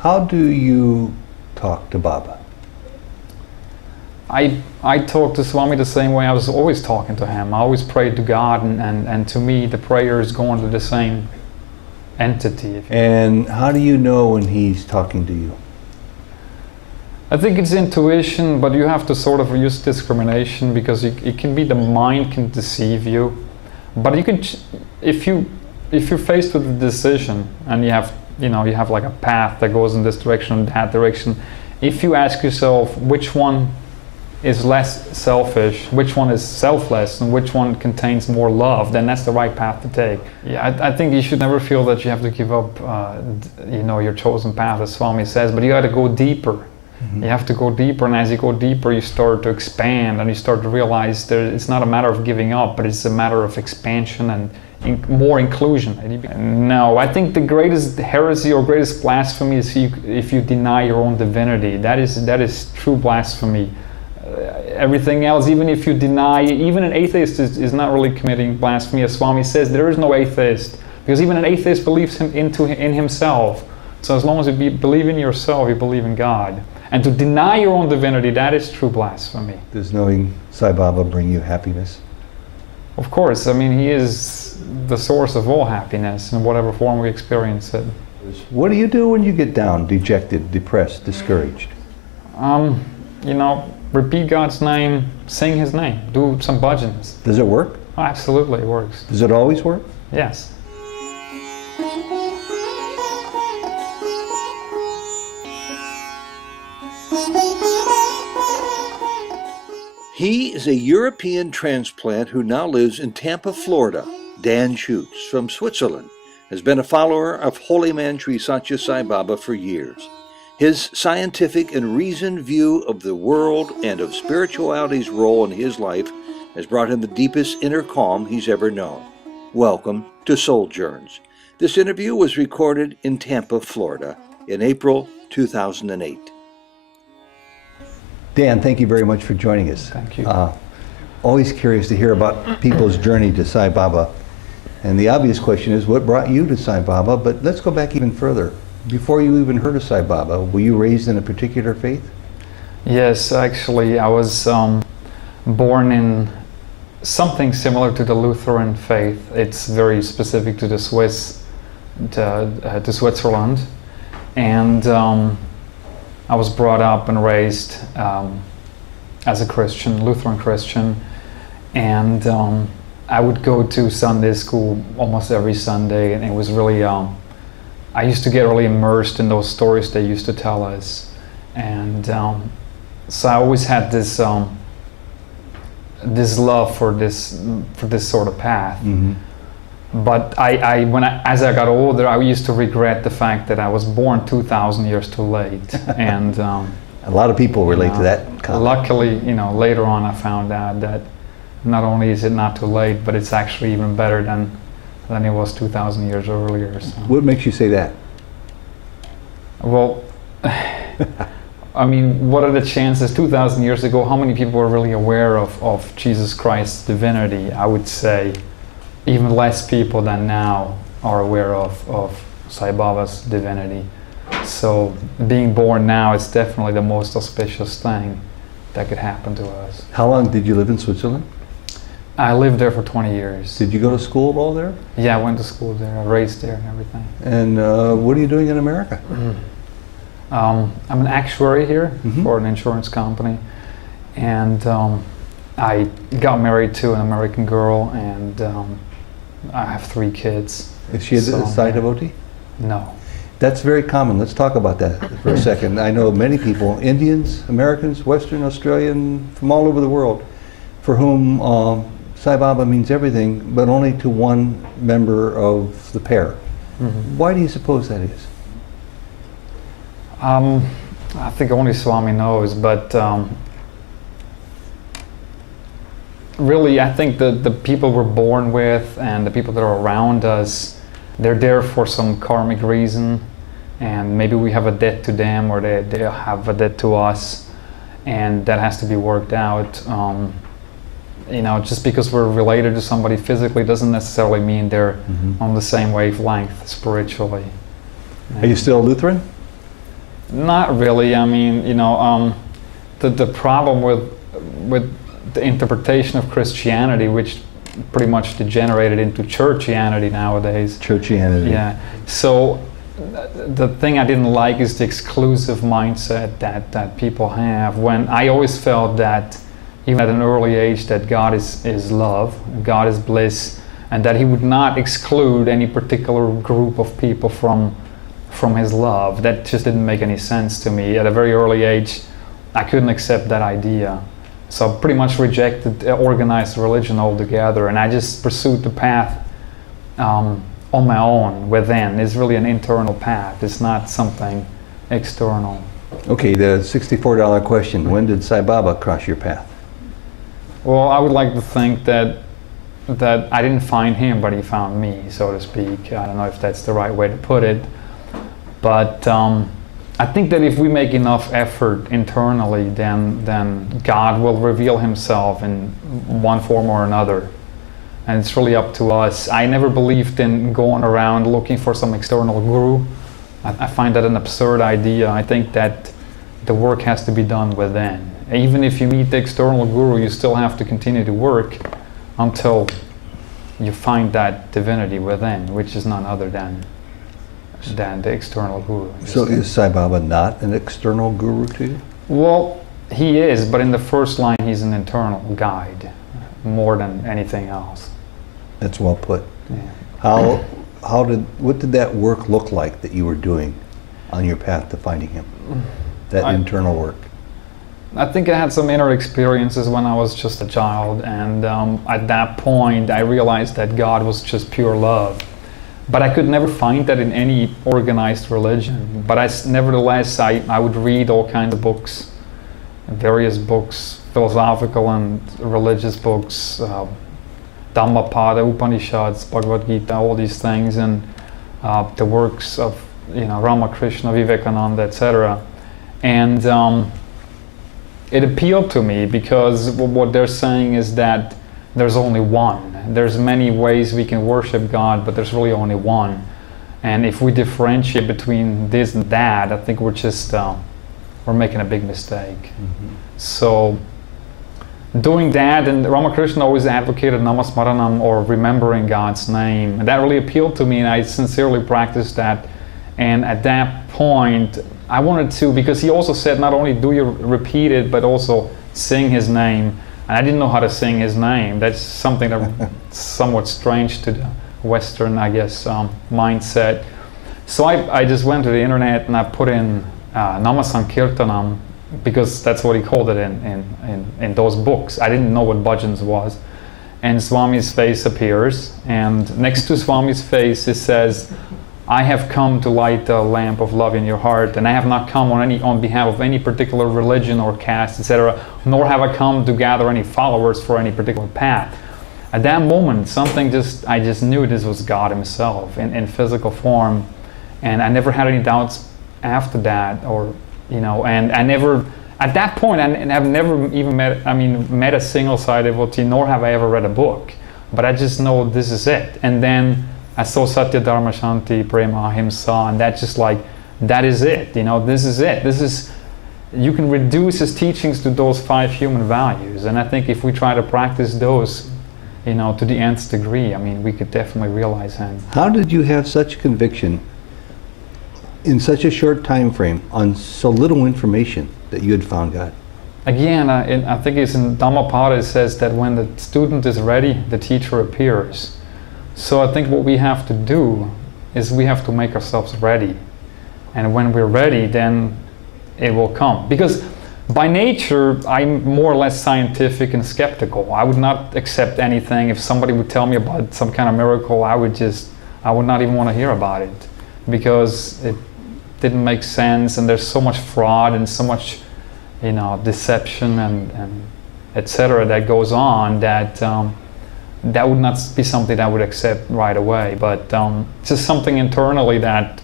How do you talk to Baba? I talk to Swami the same way I was always talking to him. I always prayed to God, and to me the prayer is going to the same entity. And how do you know when he's talking to you? I think it's intuition, but you have to sort of use discrimination, because it can be the mind can deceive you. But you can, if you're faced with a decision and you have like a path that goes in this direction or that direction, if you ask yourself which one is less selfish, which one is selfless, and which one contains more love, then that's the right path to take. Yeah, I think you should never feel that you have to give up, your chosen path, as Swami says, but you got to go deeper. Mm-hmm. You have to go deeper, and as you go deeper, you start to expand, and you start to realize that it's not a matter of giving up, but it's a matter of expansion and more inclusion. No, I think the greatest heresy or greatest blasphemy is if you deny your own divinity. That is true blasphemy. Everything else, even if you deny, even an atheist is not really committing blasphemy. As Swami says, there is no atheist, because even an atheist believes in himself. So as long as you believe in yourself, you believe in God. And to deny your own divinity, that is true blasphemy. Does knowing Sai Baba bring you happiness? Of course. I mean, he is the source of all happiness in whatever form we experience it. What do you do when you get down, dejected, depressed, discouraged? Repeat God's name, sing His name, do some bhajans. Does it work? Oh, absolutely, it works. Does it always work? Yes. He is a European transplant who now lives in Tampa, Florida. Dan Schuetz from Switzerland has been a follower of holy man Sri Sathya Sai Baba for years. His scientific and reasoned view of the world and of spirituality's role in his life has brought him the deepest inner calm he's ever known. Welcome to Souljourns. This interview was recorded in Tampa, Florida in April 2008. Dan, thank you very much for joining us. Thank you. Always curious to hear about people's journey to Sai Baba. And the obvious question is, what brought you to Sai Baba? But let's go back even further. Before you even heard of Sai Baba, were you raised in a particular faith? Yes, actually, I was born in something similar to the Lutheran faith. It's very specific to the to Switzerland, and I was brought up and raised as a Christian, Lutheran Christian, and I would go to Sunday school almost every Sunday, and it was really. I used to get really immersed in those stories they used to tell us, and so I always had this this love for this sort of path. Mm-hmm. But as I got older, I used to regret the fact that I was born 2,000 years too late, and a lot of people relate to that comment. Luckily, later on I found out that not only is it not too late, but it's actually even better than it was 2,000 years earlier. So. What makes you say that? Well, I mean, what are the chances 2,000 years ago, how many people were really aware of Jesus Christ's divinity? I would say even less people than now are aware of Sai Baba's divinity. So being born now is definitely the most auspicious thing that could happen to us. How long did you live in Switzerland? I lived there for 20 years. Did you go to school at all there? Yeah, I went to school there. I raised there and everything. And what are you doing in America? I'm an actuary here for an insurance company. And I got married to an American girl, and I have 3 kids. Is she a Sai devotee? No. That's very common. Let's talk about that for a second. I know many people, Indians, Americans, Western, Australian, from all over the world, for whom Sai Baba means everything, but only to one member of the pair. Mm-hmm. Why do you suppose that is? I think only Swami knows, but really I think the people we're born with and the people that are around us, they're there for some karmic reason, and maybe we have a debt to them, or they have a debt to us, and that has to be worked out. Just because we're related to somebody physically doesn't necessarily mean they're on the same wavelength spiritually. Are you still Lutheran? Not really. I mean, the problem with the interpretation of Christianity, which pretty much degenerated into churchianity nowadays. Churchianity. Yeah. So the thing I didn't like is the exclusive mindset that people have. When I always felt that, even at an early age, that God is love, God is bliss, and that He would not exclude any particular group of people from His love. That just didn't make any sense to me. At a very early age, I couldn't accept that idea. So I pretty much rejected organized religion altogether, and I just pursued the path on my own within. It's really an internal path. It's not something external. Okay, the $64 question. When did Sai Baba cross your path? Well, I would like to think that I didn't find him, but he found me, so to speak. I don't know if that's the right way to put it. But I think that if we make enough effort internally, then God will reveal Himself in one form or another. And it's really up to us. I never believed in going around looking for some external guru. I find that an absurd idea. I think that the work has to be done within. Even if you meet the external guru, you still have to continue to work until you find that divinity within, which is none other than the external guru. So is Sai Baba not an external guru to you? Well, he is, but in the first line, he's an internal guide more than anything else. That's well put. Yeah. What did that work look like that you were doing on your path to finding Him? That internal work. I think I had some inner experiences when I was just a child, and at that point I realized that God was just pure love. But I could never find that in any organized religion. But nevertheless, I would read all kinds of books, various books, philosophical and religious books, TAMPA, the Upanishads, Bhagavad Gita, all these things, and the works of Ramakrishna, Vivekananda, etc. And it appealed to me because what they're saying is that there's only one. There's many ways we can worship God, but there's really only one. And if we differentiate between this and that, I think we're making a big mistake. Mm-hmm. So doing that, and Ramakrishna always advocated namasmaranam, or remembering God's name. And that really appealed to me, and I sincerely practiced that. And at that point, I wanted to, because he also said not only do you repeat it, but also sing His name. And I didn't know how to sing His name. That's something that's somewhat strange to the Western, I guess, mindset. So I just went to the internet and I put in Namasankirtanam, because that's what he called it in those books. I didn't know what bhajans was. And Swami's face appears, and next to Swami's face it says, I have come to light the lamp of love in your heart, and I have not come on behalf of any particular religion or caste, etc., nor have I come to gather any followers for any particular path. At that moment, I just knew this was God Himself in physical form, and I never had any doubts after that, and I never, at that point, and I've never even met a single Sai devotee, nor have I ever read a book, but I just know this is it. And then I saw Sathya, Dharma, Shanti, Prema, Ahimsa, and that's just like, that is it, this is it. You can reduce His teachings to those 5 human values, and I think if we try to practice those, to the nth degree, we could definitely realize Him. How did you have such conviction in such a short time frame on so little information that you had found God? Again, I think it's in Dhammapada, it says that when the student is ready, the teacher appears. So I think what we have to do is we have to make ourselves ready. And when we're ready, then it will come. Because by nature, I'm more or less scientific and skeptical. I would not accept anything. If somebody would tell me about some kind of miracle, I would not even want to hear about it. Because it didn't make sense, and there's so much fraud and so much, deception and etc. that goes on that would not be something that I would accept right away. But just something internally that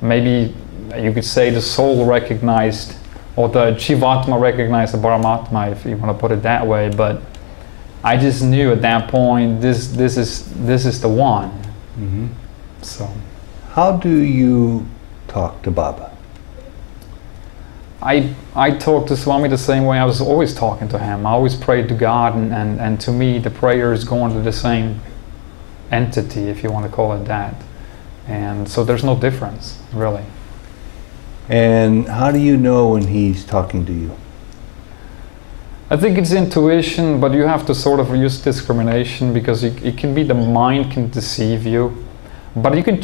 maybe you could say the soul recognized, or the Jivatma recognized the Paramatma, if you want to put it that way. But I just knew at that point this is the one. Mm-hmm. So, how do you talk to Baba? I talk to Swami the same way I was always talking to him. I always prayed to God, and to me the prayer is going to the same entity, if you want to call it that. And so there's no difference, really. And how do you know when he's talking to you? I think it's intuition, but you have to sort of use discrimination, because it can be the mind can deceive you. But you can,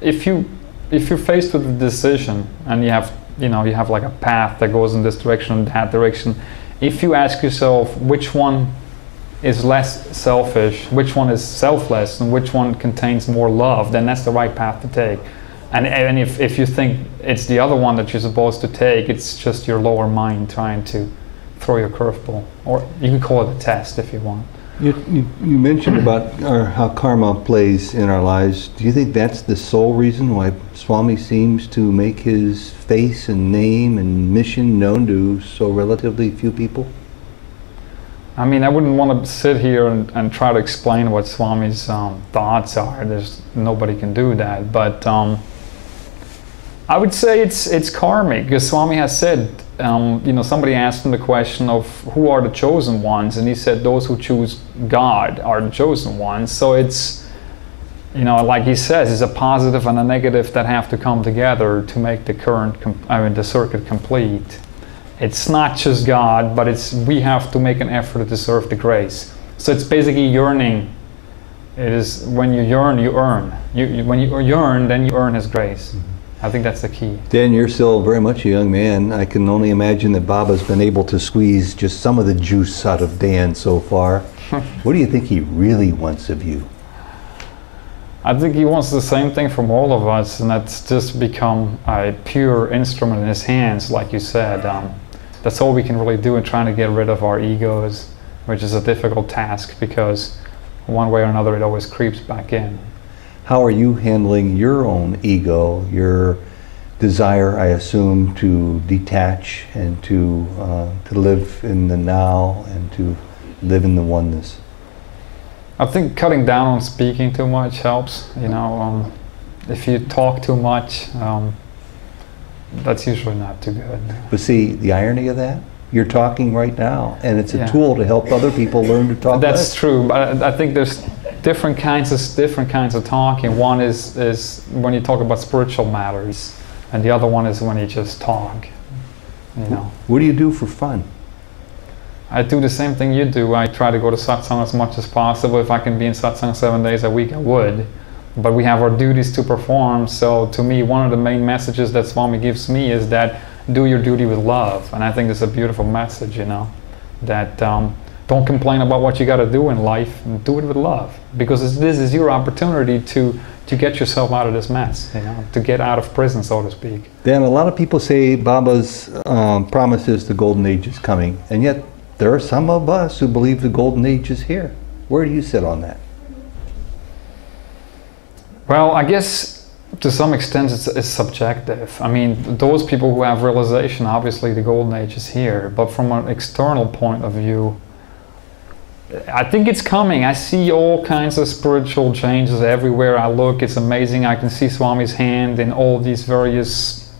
if you're faced with a decision and you have like a path that goes in this direction and that direction, if you ask yourself which one is less selfish, which one is selfless, and which one contains more love, then that's the right path to take. And if you think it's the other one that you're supposed to take, it's just your lower mind trying to throw your curveball, or you can call it a test if you want. You mentioned about how karma plays in our lives. Do you think that's the sole reason why Swami seems to make his face and name and mission known to so relatively few people? I mean, I wouldn't want to sit here and try to explain what Swami's thoughts are. Nobody can do that. But I would say it's karmic, because Swami has said, somebody asked him the question of who are the chosen ones, and he said those who choose God are the chosen ones. So it's, like he says, it's a positive and a negative that have to come together to make the circuit complete. It's not just God, but we have to make an effort to deserve the grace. So it's basically yearning. It is when you yearn, you earn. When you yearn, then you earn His grace. Mm-hmm. I think that's the key. Dan, you're still very much a young man. I can only imagine that Baba's been able to squeeze just some of the juice out of Dan so far. What do you think he really wants of you? I think he wants the same thing from all of us, and that's just become a pure instrument in his hands, like you said. That's all we can really do in trying to get rid of our egos, which is a difficult task, because one way or another it always creeps back in. How are you handling your own ego, your desire, I assume, to detach and to live in the now and to live in the oneness? I think cutting down on speaking too much helps. If you talk too much, that's usually not too good. But see, the irony of that? You're talking right now, and it's a tool to help other people learn to talk That's less. True, but I think there's different kinds of talking. One is when you talk about spiritual matters, and the other one is when you just talk. What do you do for fun? I do the same thing you do. I try to go to satsang as much as possible. If I can be in satsang 7 days a week, I would. But we have our duties to perform. So to me, one of the main messages that Swami gives me is that do your duty with love. And I think it's a beautiful message, that don't complain about what you got to do in life, and do it with love. Because this is your opportunity to get yourself out of this mess, to get out of prison, so to speak. Dan, a lot of people say Baba's promises the golden age is coming, and yet there are some of us who believe the golden age is here. Where do you sit on that? Well, I guess to some extent it's subjective. I mean, those people who have realization, obviously the golden age is here. But from an external point of view, I think it's coming. I see all kinds of spiritual changes everywhere I look. It's amazing. I can see Swami's hand in all these various,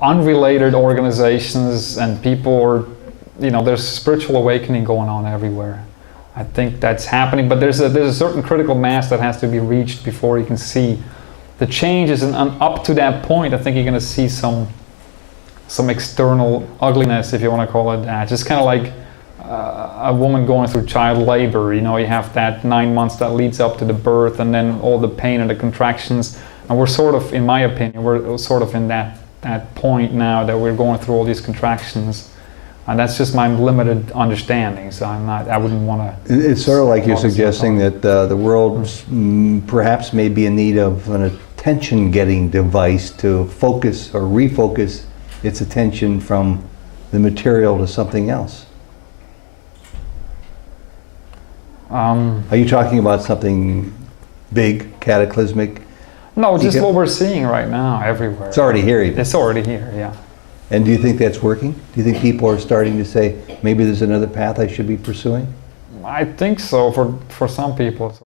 unrelated organizations, and people are, there's spiritual awakening going on everywhere. I think that's happening, but there's a certain critical mass that has to be reached before you can see the changes, and up to that point, I think you're going to see some external ugliness, if you want to call it that. Just kind of like a woman going through child labor. You have that 9 months that leads up to the birth, and then all the pain and the contractions. And we're sort of, in my opinion, we're sort of in that point now that we're going through all these contractions. And that's just my limited understanding, so I wouldn't want to... It's sort of like you're suggesting that the world perhaps may be in need of an attention-getting device to focus or refocus its attention from the material to something else. Are you talking about something big, cataclysmic? No, just what we're seeing right now everywhere. It's already here even. It's already here, yeah. And do you think that's working? Do you think people are starting to say, maybe there's another path I should be pursuing? I think so, for some people.